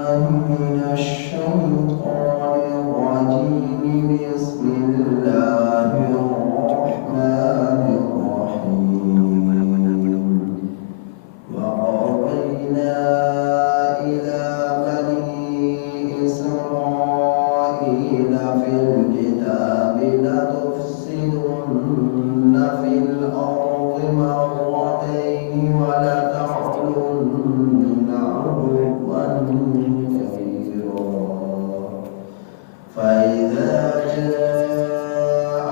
من الشيطان الرجيم بسم الله الرحمن الرحيم وقضينا إلى بني إسرائيل في الكتاب لتفسدن في الأرض مرتين ولتعلن علوا كبيرا فإذا جاء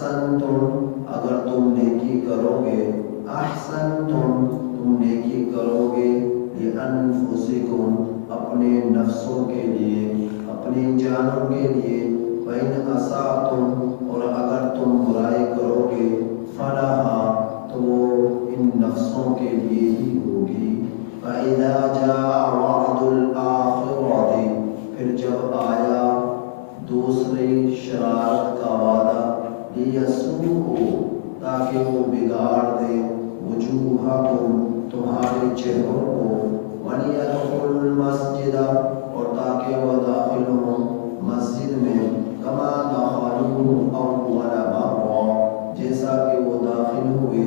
احسنتم اگر تم نیکی کرو گے، احسنتم تم نیکی کرو گے، لانفسکم اپنے نفسوں کے لیے، اپنی جانوں کے لیے، وَإِنْ أَسَأْتُمْ اور اگر تم برائی کرو گے، فَلَهَا تو ان نفسوں کے لیے ہی ہوگی۔ فَإِذَا جَاءَ وَعْدُ الْآخِرَةِ پھر جب آیا دوسری شرارت کا وعدہ، لِيَسُوءُوا تاکہ وہ بگاڑ دے، وجوہکم تمہارے چہروں کو، وَلِيَدْخُلُوا الْمَسْجِدَ اور تاکہ وہ داخل ہوں مسجد میں، کما دخلوہ اول مرہ جیسا کہ وہ داخل ہوئے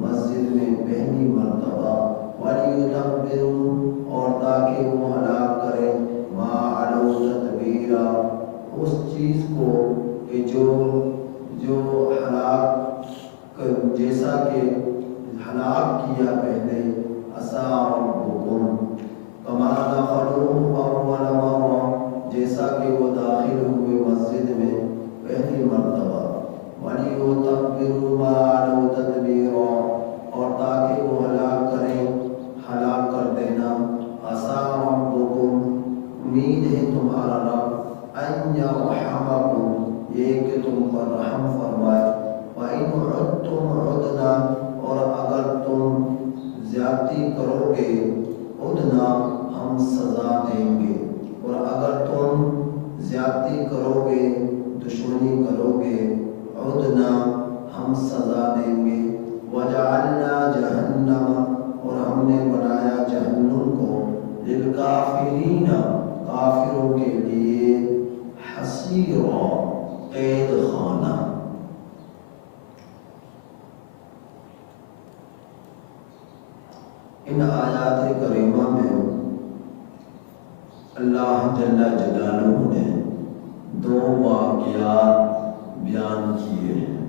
مسجد میں پہلی مرتبہ، وَلِيُتَبِّرُوا اور تاکہ وہ ہلاک کریں، ما علوا تتبیرا اس چیز کو کہ جو ہلاک جیسا کہ ہلاک کیا پہلے، عسیٰ ربکم کما دخلوہ اول مرہ جیسا کہ وہ داخل ہوئے مسجد میں پہلی مرتبہ، وَلِيُتَبِّرُوا مَا عَلَوْا تَتْبِيرًا اور تاکہ وہ ہلاک کریں، ہلاک کر دینا، عسیٰ ربکم امید ہے تمہارا رب، ان یرحمکم یہ کہ تم پر رحم فرمائے، وَإِنْ عُدْتُمْ عُدْنَا اور اگر تم زیادتی کرو گے، عدنا ہم سزا دیں گے، اور اگر تم زیادتی کرو گے، دشمنی کرو گے، عدنا ہم سزا دیں گے، وَجَعَلْنَا جَهَنَّمَ اور ہم نے بنایا جہنم کو، لِلْكَافِرِينَ کافروں کے لیے، حَصِيرًا قید خانہ۔ ان آیات کریمہ میں اللہ جل جلالہ نے دو واقعات بیان کیے ہیں۔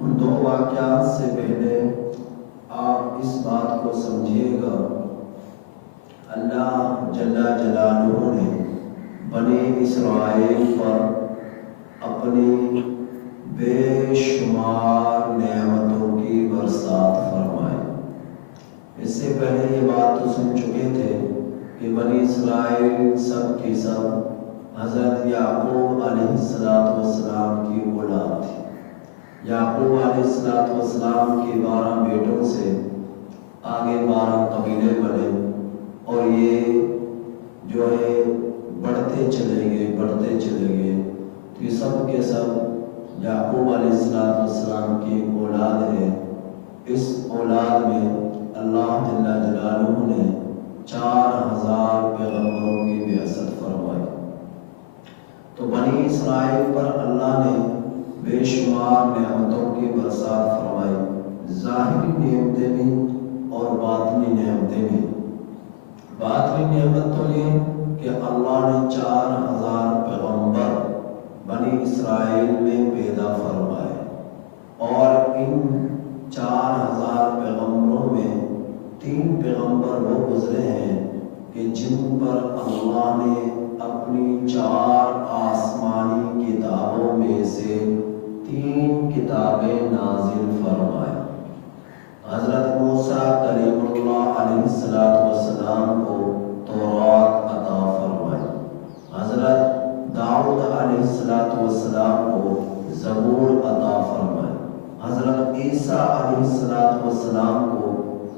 ان دو واقعات سے پہلے آپ اس بات کو سمجھیے گا، اللہ جل جلالہ نے بنی اسرائیل پر اپنی بے شمار نعمتوں کی برسات فرمائی۔ اس سے پہلے یہ بات تو سن چکے تھے کہ بنی اسرائیل سب کی سب حضرت یعقوب علیہ السلام کی اولاد تھی۔ یعقوب علیہ السلام کے 12 بیٹوں سے آگے 12 قبیلے بنے، اور یہ جو ہے بڑھتے چلے گئے، تو یہ سب کے سب یعقوب علیہ السلام کی اولاد ہے۔ اس اولاد میں اللہ جل جلالہ نے 4000 پیغمبروں کی بعثت فرمائی۔ تو بنی اسرائیل پر اللہ نے بے شمار نعمتوں کی برسات فرمائی، ظاہری نعمتیں بھی اور باطنی نعمتیں بھی۔ باطنی نعمت تو یہ کہ اللہ نے 4000 پیغمبر بنی اسرائیل میں پیدا فرمائے، اور ان 4000 پیغمبروں میں 3 پیغمبر وہ گزرے ہیں کہ جن پر اللہ نے اپنی 4 آسمانی کتابوں میں سے 3 کتابیں نازل فرمائیں۔ حضرت موسیٰ کلیم اللہ علیہ السلام کو تورات عطا فرمائی، حضرت داؤد علیہ السلام کو زبور عطا فرمائی، حضرت عیسیٰ علیہ السلام کو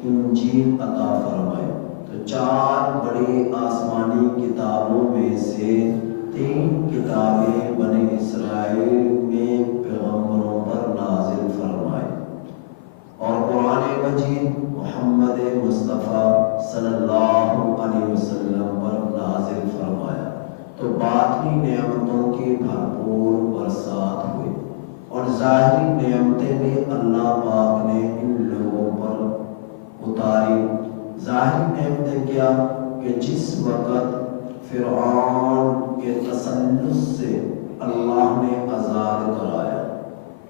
انجیل عطا فرمائی۔ تو 4 بڑی آسمانی کتابوں میں سے 3 کتابیں بنی اسرائیل میں پیغمبروں پر نازل فرمائی، اور قرآن مجید محمد مصطفیٰ صلی اللہ علیہ وسلم پر نازل فرمایا۔ تو باطنی نعمتوں کی بھرپور برسات ہوئی، اور ظاہری نعمتیں بھی اللہ پاک نے ان لوگوں پر اتاری۔ ظاہری نعمتیں کیا کہ جس وقت فرعون کے تسلط سے اللہ نے آزاد کرایا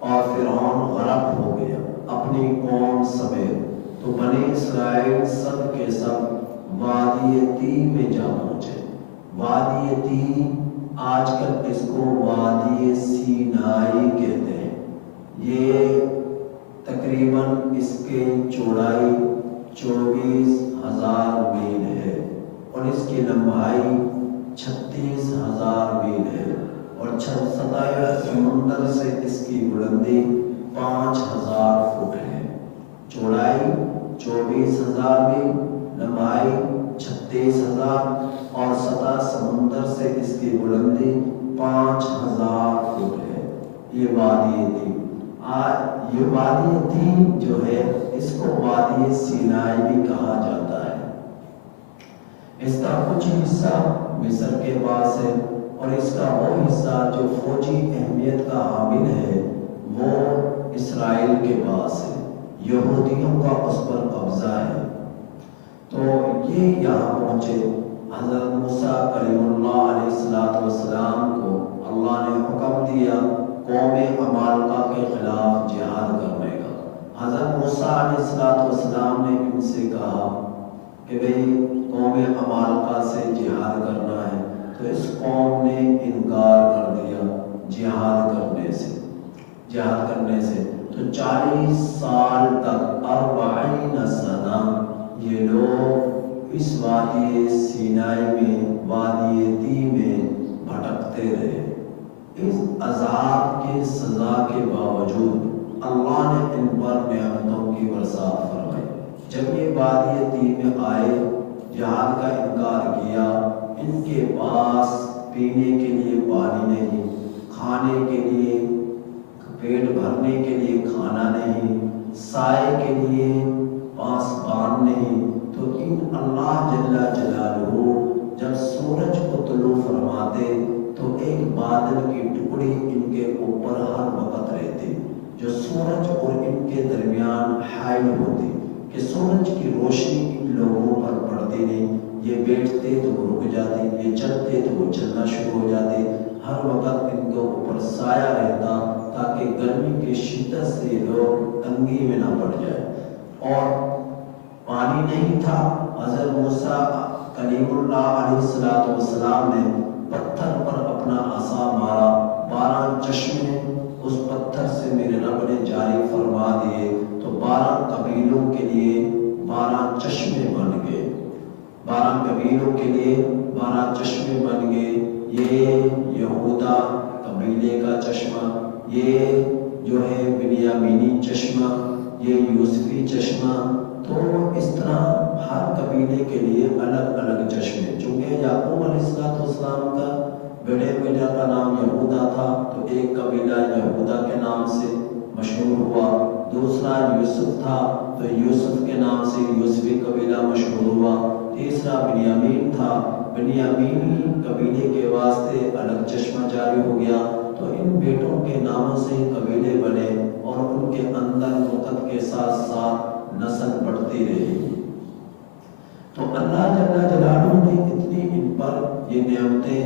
اور فرعون غرق ہو گیا اپنی قوم سمیت، تو بنی اسرائیل سب کے سب وادی تیہ میں جا پہنچے۔ وادی تیہ آج کل اس کو وادی سینائی تقریباً اس کی چوڑائی 24,000 میل ہے اور اس کی لمبائی 36,000 میل ہے اور سطح سمندر سے اس کی بلندی 5,000 فٹ ہے۔ چوڑائی 24,000 میل، لمبائی 36,000 اور سطح سمندر سے اس کی بلندی 5,000 فٹ ہے۔ یہ وادی تیم، یہ وادی تیم جو ہے اس کو وادی سینائی بھی کہا جاتا ہے۔ اس کا کچھ حصہ مصر کے پاس ہے اور اس کا وہ حصہ جو فوجی اہمیت کا حامل ہے وہ اسرائیل کے پاس ہے، یہودیوں کا اس پر قبضہ ہے۔ تو یہ یہاں پہنچے، حضرت موسیٰ کلیم اللہ علیہ السلام کو اللہ نے حکم دیا قوم عمالقہ کے خلاف جہاد کرنے کا۔ حضرت موسیٰ علیہ السلام نے ان سے کہا کہ بھئی قوم عمالقہ سے جہاد کرنا ہے، تو اس قوم نے انکار کر دیا جہاد کرنے سے۔ تو 40 سال تک 40 سنہ یہ لوگ اس وادی سینائی میں، وادی تیم میں بھٹکتے رہے۔ اس عذاب کے سزا کے باوجود اللہ نے ان پر نعمتوں کی برسات فرمائی۔ جب یہ وادی تیم میں آئے، جہاد کا انکار کیا، ان کے پاس پینے کے لیے پانی نہیں، کھانے کے لیے پیٹ بھرنے کے لیے کھانا نہیں، سائے کے لیے پاسبان نہیں، تو ان اللہ جل جلالہ جب سورج کو طلوع فرماتے تو ایک بادل کی ٹکڑی ان کے اوپر ہر وقت رہتی، جو سورج اور ان کے درمیان حائل ہوتی کہ سورج کی روشنی ان لوگوں پر پڑتی نہیں، یہ بیٹھتے تو وہ رک جاتے، یہ چلتے تو وہ چلنا شروع ہو جاتے، ہر وقت ان کے اوپر سایہ رہتا تاکہ گرمی کی شدت سے لوگ تنگی میں نہ پڑ جائے۔ اور پانی نہیں تھا، حضرت موسیٰ کلیم اللہ علیہ السلام نے پتھر پر اپنا عصا مارا، 12 چشمے اس پتھر سے میرے رب نے جاری فرما دیے، تو 12 قبیلوں کے لیے 12 چشمے بن گئے، 12 قبیلوں کے لیے 12 چشمے بن گئے۔ یہ یہودا قبیلے کا چشمہ، یہ جو ہے بنیامینی چشمہ، یہ یوسفی چشمہ، تو اس طرح ہر قبیلے کے لیے الگ الگ چشمے۔ چونکہ یعقوب علیہ السلام کا بڑے بیٹا کا نام یہودا تھا، تو ایک قبیلہ یہودا کے نام سے مشہور ہوا، دوسرا یوسف تھا تو یوسف کے نام سے یوسفی قبیلہ مشہور ہوا، تیسرا بنیامین تھا، بنیامینی قبیلے کے واسطے الگ چشمہ جاری ہو گیا۔ تو ان بیٹوں کے ناموں سے قبیلے بنے اور ان کے اندر وقت کے ساتھ ساتھ نسل بڑھتی رہی۔ تو اللہ جل جلالہ نے اتنی ان پر یہ نعمتیں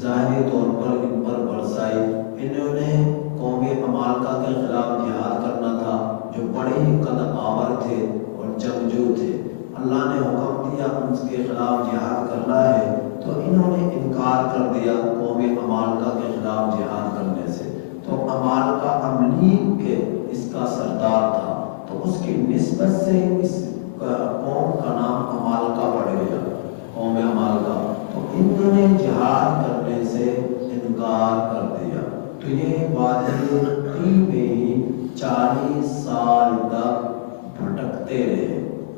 ظاہری طور پر ان پر برسائی۔ انہوں نے قوم عمالقہ کے خلاف جہاد کرنا تھا جو بڑے ہی قد آور تھے اور جنگجو تھے، اللہ نے حکم دیا ان کے خلاف جہاد کرنا ہے، تو انہوں نے انکار کر دیا قوم عمالقہ کے خلاف جہاد کرنے سے۔ تو عمالقہ عملیق کے اس کا سردار تھا، تو اس کی نسبت سے اس قوم کا نام عمالقہ پڑ گیا، قوم عمالقہ۔ تو انہوں نے جہاد کرنے سے انکار کر دیا، تو یہ وادی تیم میں ہی 40 سال تک بھٹکتے رہے،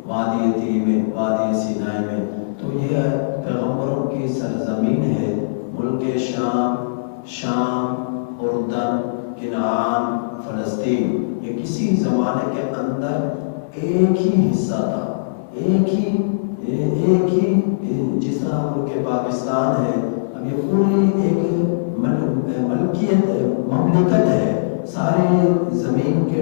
وادی تیم میں، وادی سینائی میں۔ تو یہ پیغمبروں کی سرزمین ہے، ملک شام، اردن، کنعان، فلسطین، یہ کسی زمانے کے اندر ایک ہی حصہ تھا، ایک ہی جس طرح ملک پاکستان ہے، اب یہ پوری ایک مملکت ہے، سارے زمین کے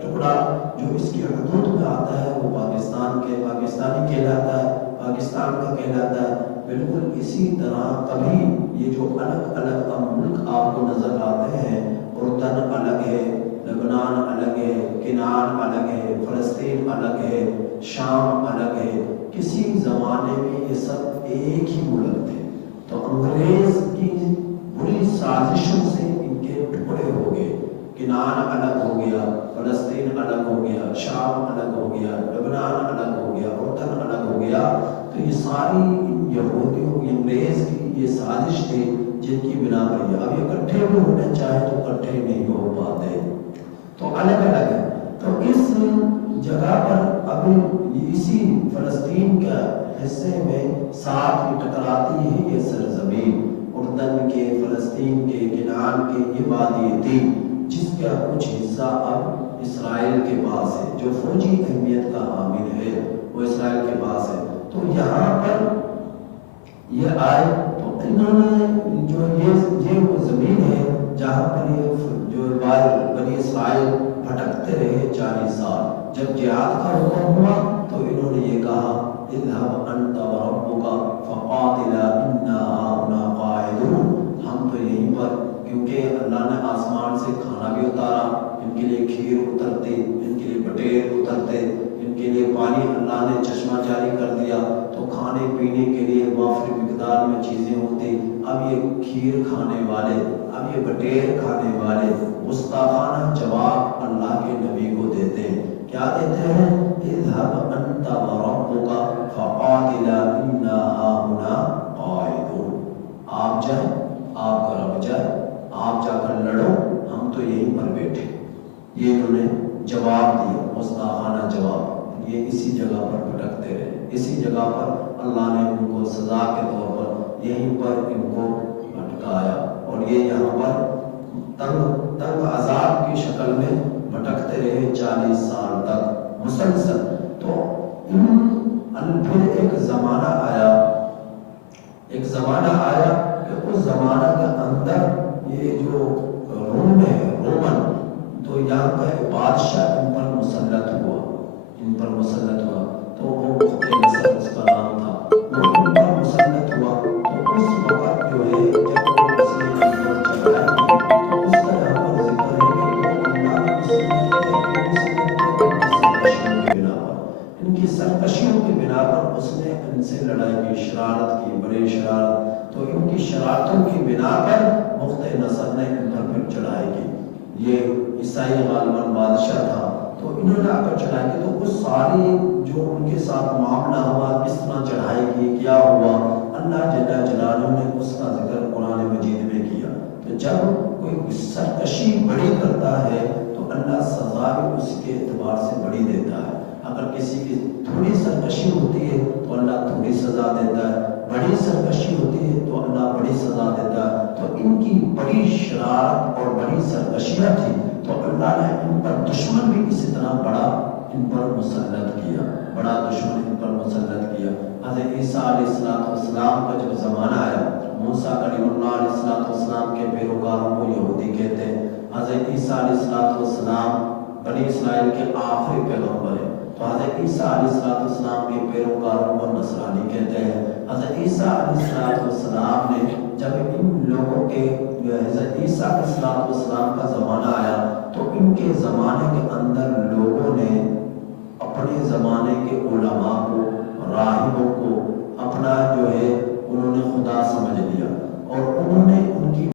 ٹکڑا جو اس کی حدود میں آتا ہے وہ پاکستانی کہلاتا ہے، پاکستان کا کہلاتا ہے۔ بالکل اسی طرح کبھی یہ جو الگ الگ ملک آپ کو نظر آتے ہیں، اردن الگ ہے، لبنان الگ ہے، کنعان الگ ہے، فلسطین الگ ہے، شام الگ ہے، کسی زمانے میں یہ سب ایک ہی ملک تھے۔ تو انگریز کی بری سازشوں سے ان کے ٹکڑے ہو گئے، کنعان الگ ہو گیا، فلسطین الگ ہو گیا، شام الگ ہو گیا، لبنان الگ ہو گیا، اردن الگ ہو گیا، تو یہ ساری یہودیوں انگریز کی یہ سازش تھی جن کی بنا پر یہ اب اکٹھے بھی ہونے چاہے تو اکٹھے نہیں ہو پاتے، تو الگ الگ ہے۔ تو اس جگہ پر ابھی اسی فلسطین کا حصے میں ساتھ ہی ٹکراتی ہے یہ سرزمین، اردن کے، فلسطین کے، کنعان کے یہ وادی تھی جس کا کچھ حصہ اب اسرائیل کے پاس ہے، جو فوجی اہمیت کا حامل ہے وہ اسرائیل کے پاس ہے۔ تو یہاں پر یہ آئے تو انہوں نے جو یہ وہ زمین ہے جہاں پر یہ جو بنی اسرائیل بھٹکتے رہے 40 سال، جب جہاد کا حکم ہوا تو انہوں نے یہ کہا اذهب انت وربك فقاتلا انا هاهنا قاعدون، ہم تو یہیں پر، کیونکہ اللہ نے آسمان سے کھانا بھی اتارا، ان کے لیے کھیر اترتے، ان کے لیے بٹیر اترتے، ان کے لیے پانی اللہ نے چشمہ جاری کر دیا، تو کھانے پینے کے لیے وافر مقدار میں چیزیں ہوتی، اب یہ کھیر کھانے والے، اب یہ بٹیر کھانے والے گستاخانہ جواب اللہ کے نبی کو دیتے ہیں، کیا دیتے ہیں؟ اذهب انت وربك فقاتلا انا هاهنا قاعدون، آپ جائیں، آپ کا رب جائے، آپ جا کر لڑو، ہم تو یہیں پر بیٹھے۔ یہ انہوں نے جواب دیا، مستاخانہ جواب، یہ اسی جگہ پر بھٹکتے رہے، اسی جگہ پر اللہ نے ان کو سزا کے طور پر یہیں پر ان کو بھٹکایا، اور یہ یہاں پر تنگ عذاب کی شکل میں بھٹکتے رہے 40 سال تک مسلسل۔ تو پھر ایک زمانہ آیا کہ اس زمانہ کے اندر یہ جو روم ہے، رومن، تو یہاں کا ایک بادشاہ ان پر مسلط ہوا، تو وہ نصر اس کا نام تھا، وہ ان پر مسلط ہوا، تو اس وقت جو ہے جب وہ اس نے ان پر چڑھائی کی تو اس کا یہاں پر ذکر ہے کہ وہ اللہ نے ان کی سرکشیوں کی بنا پر اس نے ان سے لڑائی کی، شرارت کی، بڑی شرارت، تو ان کی شرارتوں کی بنا پر مخت نصر نے ان پر پھر چڑھائی کی، یہ عیسائی غالباً بادشاہ تھا، تو انہوں نے آ کر چڑھائی کی، تو اس ساری جو ان کے ساتھ معاملہ ہوا، کس طرح چڑھائی کی، کیا ہوا، اللہ جل جلالہ نے اس کا ذکر قرآن مجید میں کیا۔ تو جب کوئی سرکشی بڑی کرتا ہے تو اللہ سزا بھی اس کے اعتبار سے بڑی دیتا ہے، اگر کسی کی تھوڑی سرکشی ہوتی ہے تو اللہ تھوڑی سزا دیتا ہے، بڑی سرکشی ہوتی ہے تو اللہ بڑی سزا دیتا ہے۔ تو ان کی بڑی شرارت اور بڑی سرکشیاں تھی، تو اللہ نے ان پر دشمن بھی کسی طرح بڑا ان پر مسلط کیا، بڑا دشمن ان پر مسلط کیا۔ حضرت عیسیٰ علیہ السلام کا جب زمانہ آیا، موسیٰ کلیم اللہ علیہ السلام کے پیروکاروں کو یہودی کہتے ہیں، حضرت عیسیٰ علیہ السلام بنی اسرائیل کے آخری پیغمبر ہیں، تو حضرت عیسیٰ علیہ السلام کے پیروکاروں کو نصرانی کہتے ہیں۔ حضرت عیسیٰ علیہ السلام نے جب ان لوگوں کے حضرت عیسیٰ علیہ السلام کا زمانہ آیا تو ان کے زمانے کے اندر لوگوں نے اپنے زمانے کے علماء کو، راہبوں کو اپنا جو ہے انہوں نے خدا سمجھ لیا، اور انہوں نے